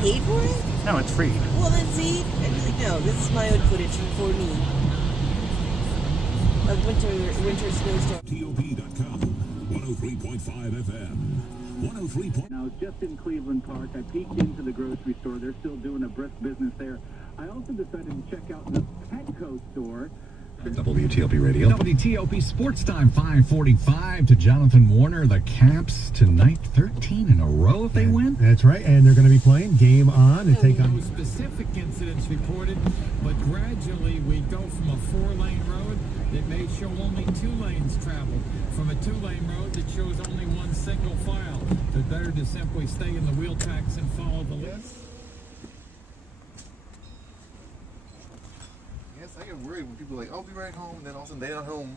pay for it? No, it's free. Well, then see, I'd be like, no, this is my own footage for me. A winter snowstorm. TOP.com, 103.5 FM. 103. Now, just in Cleveland Park, I peeked into the grocery store. They're still doing a brisk business there. I also decided to check out the Petco store. WTOP Radio. WTOP Sports Time 5:45 to Jonathan Warner. The Caps tonight, 13 in a row if they win. That's right, and they're going to be playing Game On and take on. No specific incidents reported, but gradually we go from a 4-lane road that may show only 2 lanes traveled, from a 2-lane road that shows only one single file. It's better to simply stay in the wheel tracks and follow the list. I get worried when people are like, I'll be right home, and then all of a sudden they're not home.